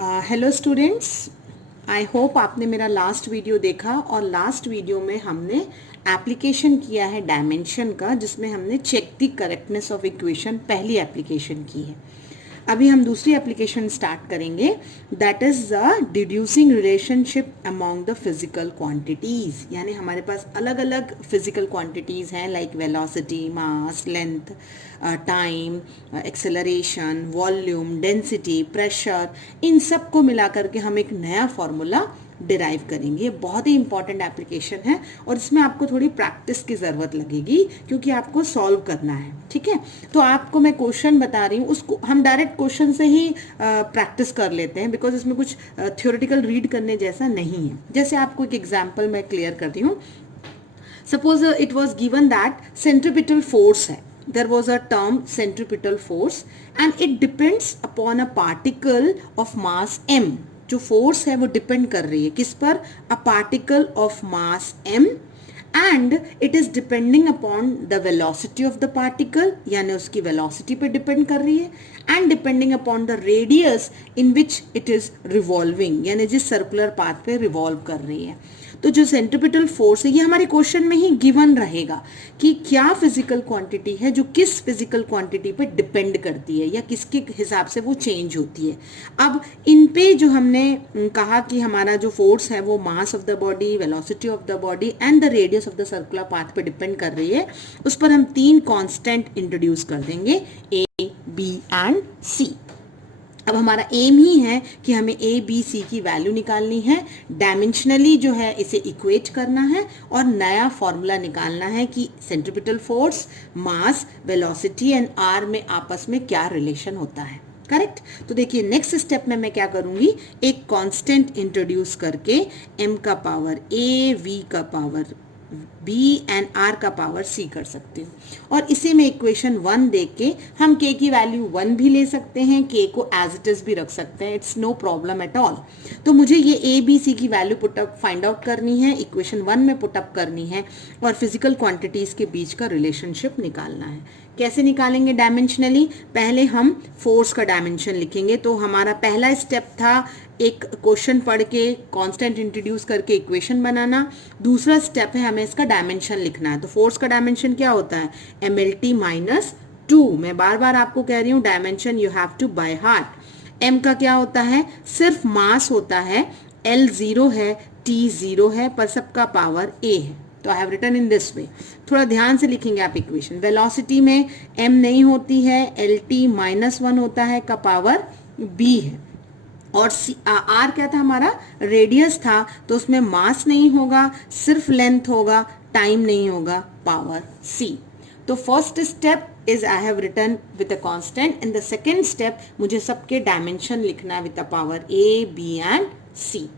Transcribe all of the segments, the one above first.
Hello students, I hope आपने मेरा last video देखा और लास्ट वीडियो में हमने एप्लीकेशन किया है डायमेंशन का, जिसमें हमने check the correctness of equation पहली एप्लीकेशन की है। अभी हम दूसरी एप्लीकेशन स्टार्ट करेंगे, that is the deducing relationship among the physical quantities. यानी हमारे पास अलग अलग फिजिकल क्वांटिटीज हैं like velocity, mass, length, time, acceleration, volume, density, pressure, इन सब को मिला करके हम एक नया फॉर्मूला डिराइव करेंगे। ये बहुत ही इंपॉर्टेंट एप्लीकेशन है और इसमें आपको थोड़ी प्रैक्टिस की ज़रूरत लगेगी क्योंकि आपको सॉल्व करना है। ठीक है, तो आपको मैं क्वेश्चन बता रही हूँ, उसको हम डायरेक्ट क्वेश्चन से ही प्रैक्टिस कर लेते हैं बिकॉज इसमें कुछ थ्योरेटिकल रीड करने जैसा नहीं है। जैसे आपको एक एग्जाम्पल मैं क्लियर करती हूँ। Suppose it was given that centripetal force है, there was a term centripetal force and it depends upon a particle of mass m। जो फोर्स है वो डिपेंड कर रही है किस पर? A particle of mass m and it is depending upon the velocity of the particle, यानी उसकी वेलोसिटी पे डिपेंड कर रही है, and depending upon the radius in which it is revolving, यानी जिस सर्कुलर पाथ पे रिवॉल्व कर रही है। तो जो सेंट्रीपिटल फोर्स है ये हमारे क्वेश्चन में ही गिवन रहेगा कि क्या फिजिकल क्वांटिटी है जो किस फिजिकल क्वांटिटी पे डिपेंड करती है या किसके हिसाब से वो चेंज होती है। अब इन पे जो हमने कहा कि हमारा जो फोर्स है वो mass of the body, velocity of the body and the radius of the circular path पे डिपेंड कर रही है, उस पर हम 3 कांस्टेंट इंट्रोड्यूस कर देंगे, ए, बी एंड सी। अब हमारा एम ही है कि हमें ए बी सी की वैल्यू निकालनी है, डायमेंशनली जो है इसे इक्वेट करना है और नया फॉर्मूला निकालना है कि centripetal force, mass, velocity and R में आपस में क्या रिलेशन होता है। करेक्ट? तो देखिए नेक्स्ट स्टेप में मैं क्या करूंगी, एक कांस्टेंट इंट्रोड्यूस करके एम का पावर ए, वी का पावर बी एंड आर का पावर सी कर सकती हूँ। और इसे मैं इक्वेशन 1 देख के हम के की वैल्यू 1 भी ले सकते हैं, के को एज इट इज भी रख सकते हैं, it's no problem at all. तो मुझे ये ए बी सी की वैल्यू पुटअप फाइंड आउट करनी है, इक्वेशन 1 में पुटअप करनी है और फिजिकल क्वांटिटीज के बीच का रिलेशनशिप निकालना है। कैसे निकालेंगे डायमेंशनली? पहले हम फोर्स का डायमेंशन लिखेंगे। तो हमारा पहला स्टेप था एक क्वेश्चन पढ़ के कांस्टेंट इंट्रोड्यूस करके इक्वेशन बनाना। दूसरा स्टेप है हमें इसका डायमेंशन लिखना है। तो फोर्स का डायमेंशन क्या होता है? MLT minus 2। मैं बार बार आपको कह रही हूँ dimension you have to by heart. M का क्या होता है? सिर्फ मास होता है, L 0 है, T 0 है, पर सबका पावर A है। तो I have written in this way. थोड़ा ध्यान से लिखेंगे आप इक्वेशन। वेलोसिटी में m नहीं होती है, LT माइनस 1 होता है, का पावर B है। और R क्या था हमारा? रेडियस था, तो उसमें मास नहीं होगा, सिर्फ लेंथ होगा, टाइम नहीं होगा, पावर C। तो first step is I have written with a constant, in the second step मुझे सबके डायमेंशन लिखना है with the power A, B and C।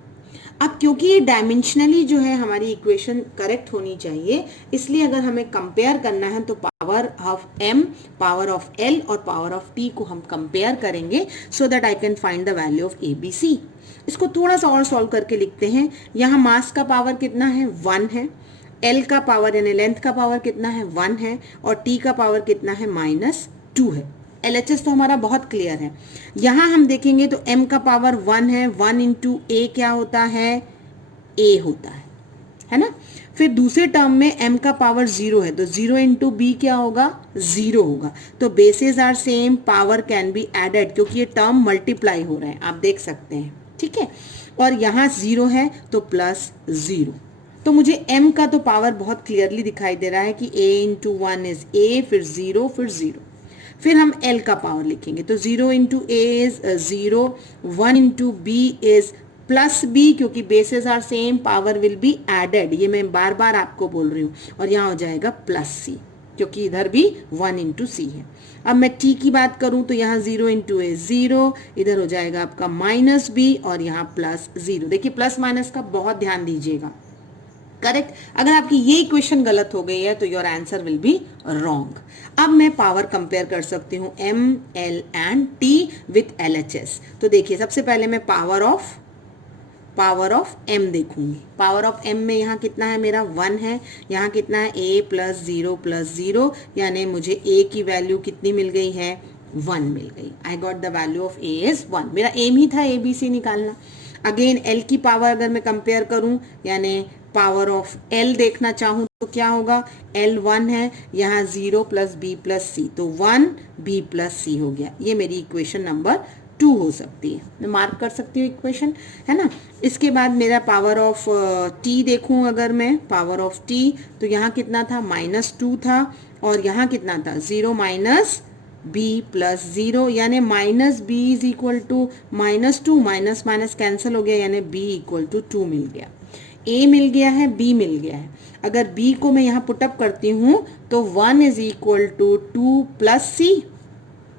अब क्योंकि ये डायमेंशनली जो है हमारी इक्वेशन करेक्ट होनी चाहिए, इसलिए अगर हमें कंपेयर करना है तो power of m, power of l और पावर ऑफ t को हम कंपेयर करेंगे so that I can find the value of A B C. इसको थोड़ा सा और सॉल्व करके लिखते हैं। यहाँ मास का पावर कितना है? 1 है। l का पावर यानी लेंथ का पावर कितना है? 1 है। और t का पावर कितना है? -2 है। LHS तो हमारा बहुत क्लियर है। यहाँ हम देखेंगे तो m का पावर 1 है, 1 इंटू a क्या होता है? a होता है ना। फिर दूसरे टर्म में m का पावर 0 है, तो 0 इंटू b क्या होगा? 0 होगा। तो basis are same, power can be added क्योंकि ये टर्म मल्टीप्लाई हो रहे हैं, आप देख सकते हैं। ठीक है, और यहाँ 0 है तो +0। तो मुझे m का तो पावर बहुत क्लियरली दिखाई दे रहा है कि a इंटू 1 इज a, फिर 0, फिर 0। फिर हम L का पावर लिखेंगे तो 0 into A is 0, 1 into B is +B क्योंकि basis are same, power will be added, ये मैं बार बार आपको बोल रही हूँ। और यहाँ हो जाएगा +C क्योंकि इधर भी 1 इंटू C है। अब मैं T की बात करूँ तो यहाँ 0 इंटू A 0, इधर हो जाएगा आपका -B और यहाँ +0। देखिए प्लस माइनस का बहुत ध्यान दीजिएगा। करेक्ट? अगर आपकी ये इक्वेशन गलत हो गई है तो your answer will be wrong. अब मैं पावर कंपेयर कर सकती हूँ M, L and T with LHS। तो देखिए सबसे पहले मैं पावर ऑफ M देखूंगी। पावर ऑफ M में यहाँ कितना है मेरा? 1 है। यहाँ कितना है? A +0 +0, यानी मुझे A की वैल्यू कितनी मिल गई है? 1 मिल गई। I got the value of A is 1। मेरा एम ही था ए बी सी निकालना। अगेन एल की पावर अगर मैं कंपेयर करूं, यानी पावर ऑफ एल देखना चाहूं तो क्या होगा, एल 1 है, यहाँ 0 प्लस बी प्लस सी, तो 1 बी प्लस सी हो गया। ये मेरी इक्वेशन नंबर 2 हो सकती है, मैं मार्क कर सकती हूँ इक्वेशन, है ना। इसके बाद मेरा पावर ऑफ टी देखूं, अगर मैं पावर ऑफ टी, तो यहाँ कितना था, -2 था, और यहाँ कितना था, 0 माइनस बी प्लस 0, यानी minus B is equal to -2, minus minus cancel हो गया, यानी बी इक्वल टू 2 मिल गया। ए मिल गया है, बी मिल गया है। अगर बी को मैं यहाँ पुटअप करती हूँ तो 1 इज इक्वल टू 2 प्लस सी,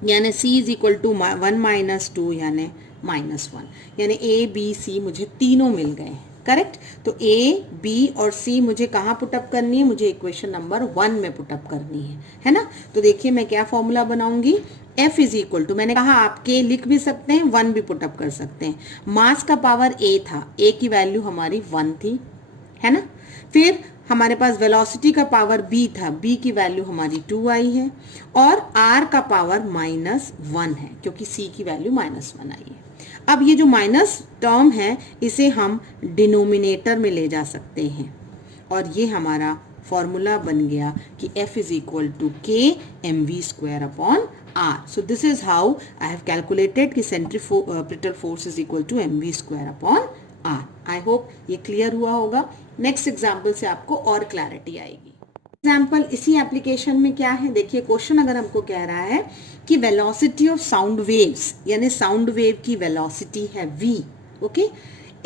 यानी सी इज इक्वल टू 1 माइनस 2, यानी -1, यानी ए बी सी मुझे तीनों मिल गए हैं। करेक्ट। तो ए बी और सी मुझे कहाँ पुटअप करनी है, मुझे इक्वेशन नंबर 1 में पुटअप करनी है ना। तो देखिए मैं क्या फॉर्मूला बनाऊंगी, F इज इक्वल टू, मैंने कहा आप के लिख भी सकते हैं, 1 भी पुटअप कर सकते हैं। मास का पावर A था, A की वैल्यू हमारी 1 थी, है ना। फिर हमारे पास वेलोसिटी का पावर B था, B की वैल्यू हमारी 2 आई है, और R का पावर -1 है, क्योंकि C की वैल्यू -1 आई है। अब ये जो माइनस टर्म है इसे हम डिनोमिनेटर में ले जा सकते हैं, और ये हमारा फॉर्मूला बन गया कि F is equal to kmv² upon R. So this is how I have calculated कि centripetal force is equal to mv² upon R. I hope ये क्लियर हुआ होगा। नेक्स्ट एग्जाम्पल से आपको और क्लैरिटी आएगी। एग्जाम्पल इसी एप्लीकेशन में क्या है, देखिए क्वेश्चन अगर हमको कह रहा है कि वेलोसिटी ऑफ साउंड वेव्स, यानी साउंड वेव की वेलोसिटी है v, okay,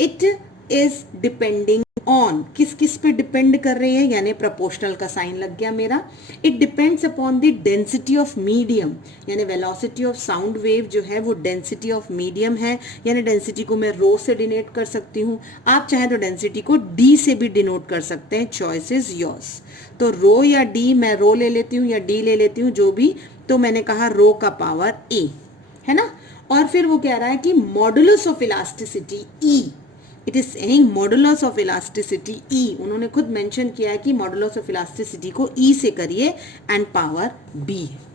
it is depending on, किस किस पे डिपेंड कर रही है, यानी प्रोपोर्शनल का साइन लग गया मेरा। It depends upon the density of medium, यानी वेलोसिटी ऑफ साउंड वेव जो है वो डेंसिटी ऑफ मीडियम है, यानी डेंसिटी को मैं रो से डिनोट कर सकती हूँ, आप चाहे तो डेंसिटी को डी से भी डिनोट कर सकते हैं, चॉइस इज योर्स। तो रो या डी, मैं रो ले लेती हूँ या डी ले लेती हूँ, जो भी, तो मैंने कहा रो का पावर ए, है ना। और फिर वो कह रहा है कि modulus of elasticity E, it is saying modulus of elasticity E, उन्होंने खुद मेंशन किया है कि मॉडुलस ऑफ इलास्टिसिटी को ई से करिए एंड पावर बी है।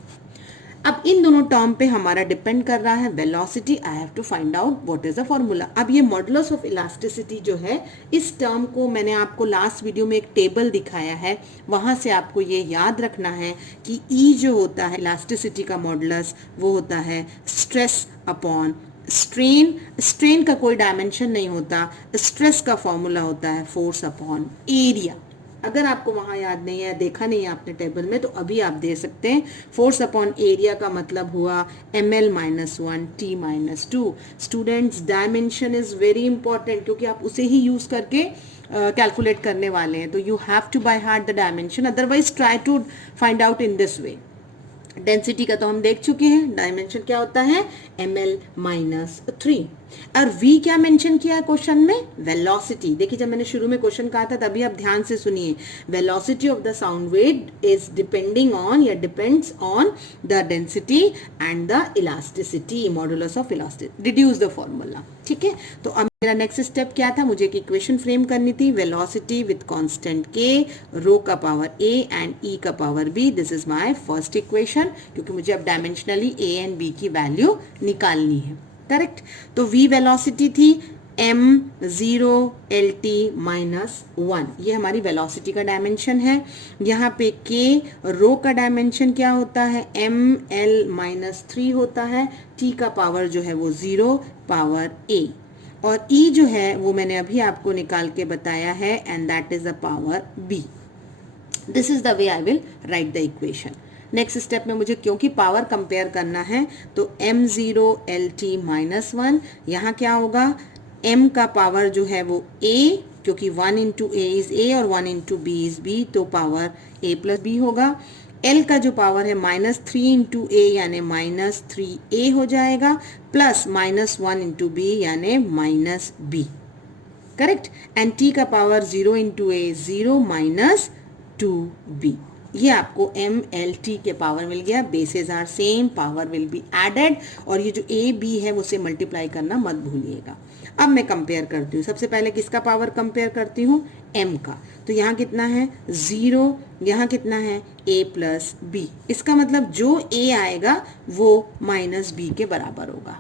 अब इन दोनों टर्म पे हमारा डिपेंड कर रहा है velocity, I have to find out what is the formula. अब ये मॉडुलस ऑफ इलास्टिसिटी जो है, इस टर्म को मैंने आपको लास्ट वीडियो में एक टेबल दिखाया है, वहां से आपको ये याद रखना है कि ई जो होता है इलास्टिसिटी का मॉडुलस, वो होता है स्ट्रेस अपॉन स्ट्रेन। स्ट्रेन का कोई डायमेंशन नहीं होता, स्ट्रेस का फॉर्मूला होता है फोर्स अपॉन एरिया। अगर आपको वहां याद नहीं है, देखा नहीं है आपने टेबल में, तो अभी आप दे सकते हैं। फोर्स अपॉन एरिया का मतलब हुआ ml -1 t -2। Students, dimension is very important, क्योंकि आप उसे ही यूज करके कैलकुलेट करने वाले हैं, तो you have to by heart the dimension, otherwise try to find out in this way. Density का तो हम देख चुके हैं, डायमेंशन क्या होता है ml -3। और v क्या मेंशन किया है क्वेश्चन में, वेलोसिटी। देखिए जब मैंने शुरू में क्वेश्चन कहा था तभी आप ध्यान से सुनिए, velocity of the sound wave is depending on या depends on the density and the elasticity, modulus of elasticity, deduce the formula. ठीक है, तो अब मेरा नेक्स्ट स्टेप क्या था, मुझे एक इक्वेशन फ्रेम करनी थी, velocity with constant k, rho का पावर a एंड e का power b। This is my first equation, क्योंकि मुझे अब डायमेंशनली a एंड b की वैल्यू निकालनी है। करेक्ट। तो v वेलोसिटी थी m0 lt -1, ये हमारी वेलोसिटी का डायमेंशन है। यहाँ पे k रो का डायमेंशन क्या होता है, ml -3 होता है, t का पावर जो है वो 0 पावर a, और e जो है वो मैंने अभी आपको निकाल के बताया है, and that is the power b। This is the way I will write the equation. Next step में मुझे क्योंकि पावर कंपेयर करना है, तो m0 lt -1, यहाँ क्या होगा, m का पावर जो है वो a, क्योंकि 1 इंटू a इज a और 1 इंटू b इज b, तो पावर a प्लस b होगा। l का जो पावर है -3 इंटू a यानी -3a हो जाएगा, प्लस -1 इंटू b यानी -b। करेक्ट। एंड t का पावर 0 इंटू a 0 -2b। ये आपको mlt के पावर मिल गया, bases are same, power will be added, और ये जो a b है उसे मल्टीप्लाई करना मत भूलिएगा। अब मैं कंपेयर करती हूँ, सबसे पहले किसका पावर कंपेयर करती हूँ, m का। तो यहाँ कितना है 0, यहाँ कितना है a प्लस बी। इसका मतलब जो a आएगा वो माइनस b के बराबर होगा।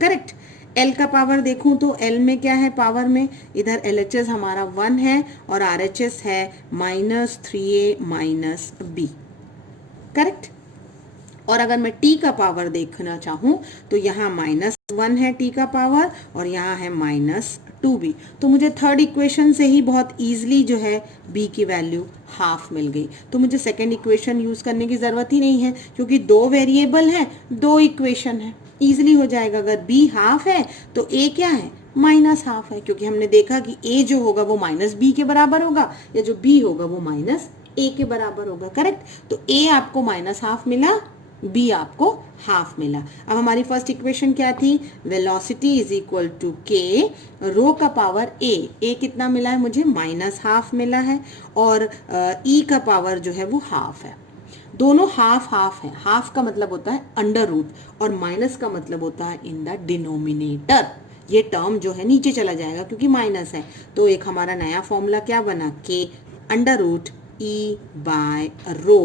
करेक्ट। L का पावर देखूं तो L में क्या है पावर में, इधर LHS हमारा 1 है और RHS है -3a माइनस बी। करेक्ट। और अगर मैं t का पावर देखना चाहूं तो यहाँ -1 है t का पावर और यहाँ है -2b। तो मुझे थर्ड इक्वेशन से ही बहुत इजीली जो है b की वैल्यू हाफ मिल गई। तो मुझे सेकेंड इक्वेशन यूज करने की जरूरत ही नहीं है क्योंकि 2 वेरिएबल है, 2 इक्वेशन है, इजीली हो जाएगा। अगर b हाफ है तो a क्या है, -हाफ है, क्योंकि हमने देखा कि a जो होगा वो -b के बराबर होगा या जो b होगा वो -a के बराबर होगा। करेक्ट। तो a आपको -हाफ मिला, b आपको हाफ मिला। अब हमारी फर्स्ट इक्वेशन क्या थी, velocity is equal to k rho का पावर a कितना मिला है मुझे, -हाफ मिला है और e का पावर जो है वो हाफ है। दोनों हाफ हाफ है, हाफ का मतलब होता है अंडर रूट और माइनस का मतलब होता है इन द डिनोमिनेटर। ये टर्म जो है नीचे चला जाएगा क्योंकि माइनस है। तो एक हमारा नया फॉर्मूला क्या बना, k under root e by rho,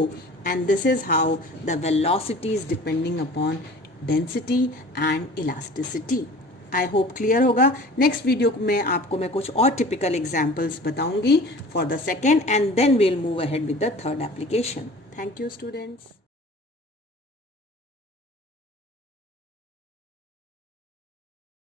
and this is how the velocity is depending upon density and elasticity. I hope clear होगा। नेक्स्ट वीडियो में आपको मैं कुछ और टिपिकल एग्जाम्पल्स बताऊंगी for the second and then we'll move ahead with the third application. Thank you students.